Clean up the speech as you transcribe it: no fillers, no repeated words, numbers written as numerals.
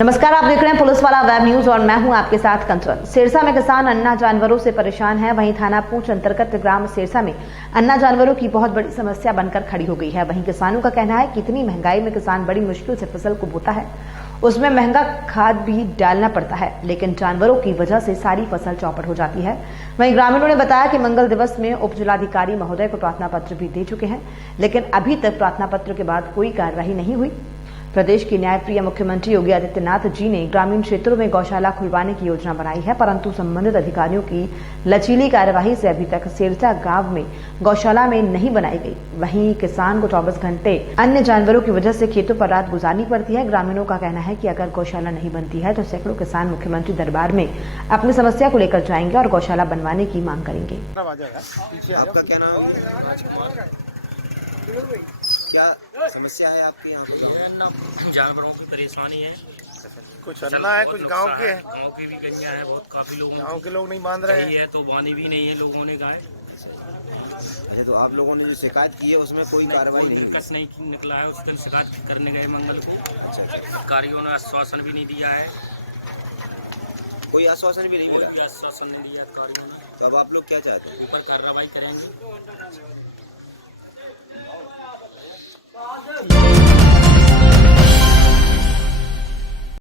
नमस्कार, आप देख रहे हैं पुलिस वाला वेब न्यूज और मैं हूं आपके साथ कंचन। सिरसा में किसान अन्ना जानवरों से परेशान है। वहीं थाना पूंछ अंतर्गत ग्राम सिरसा में अन्ना जानवरों की बहुत बड़ी समस्या बनकर खड़ी हो गई है। वहीं किसानों का कहना है कि इतनी महंगाई में किसान बड़ी मुश्किल से फसल को बोता है, उसमें महंगा खाद भी डालना पड़ता है, लेकिन जानवरों की वजह से सारी फसल चौपट हो जाती है। वहीं ग्रामीणों ने बताया कि मंगल दिवस में उप जिलाधिकारी महोदय को प्रार्थना पत्र भी दे चुके हैं, लेकिन अभी तक प्रार्थना पत्र के बाद कोई कार्रवाई नहीं हुई। प्रदेश के न्यायप्रिय मुख्यमंत्री योगी आदित्यनाथ जी ने ग्रामीण क्षेत्रों में गौशाला खुलवाने की योजना बनाई है, परंतु संबंधित अधिकारियों की लचीली कार्यवाही से अभी तक सिरसा गांव में गौशाला में नहीं बनाई गई। वहीं किसान को 24 घंटे अन्य जानवरों की वजह से खेतों पर रात गुजारनी पड़ती है। ग्रामीणों का कहना है कि अगर गौशाला नहीं बनती है तो सैकड़ों किसान मुख्यमंत्री दरबार में अपनी समस्या को लेकर जाएंगे और गौशाला बनवाने की मांग करेंगे। आपका क्या नाम है? क्या समस्या है आपके यहाँ पे? जानवरों की परेशानी है। कुछ अन्ना है, कुछ गांव के है। गांव के भी गैया है, बहुत काफी लोग गांव के लोग नहीं बांध रहे हैं। है तो बानी भी नहीं है लोगों ने गाय। अच्छा, तो आप लोगों ने जो शिकायत की है उसमें कोई कार्रवाई नहीं हुई? कस नहीं निकला है। उस दिन शिकायत करने गए मंगल को, कारियों ने आश्वासन भी नहीं दिया है। कोई आश्वासन भी नहीं मिला? कोई आश्वासन नहीं दिया कारियों ने। तो अब आप लोग क्या चाहते हैं? ऊपर कार्रवाई करेंगे।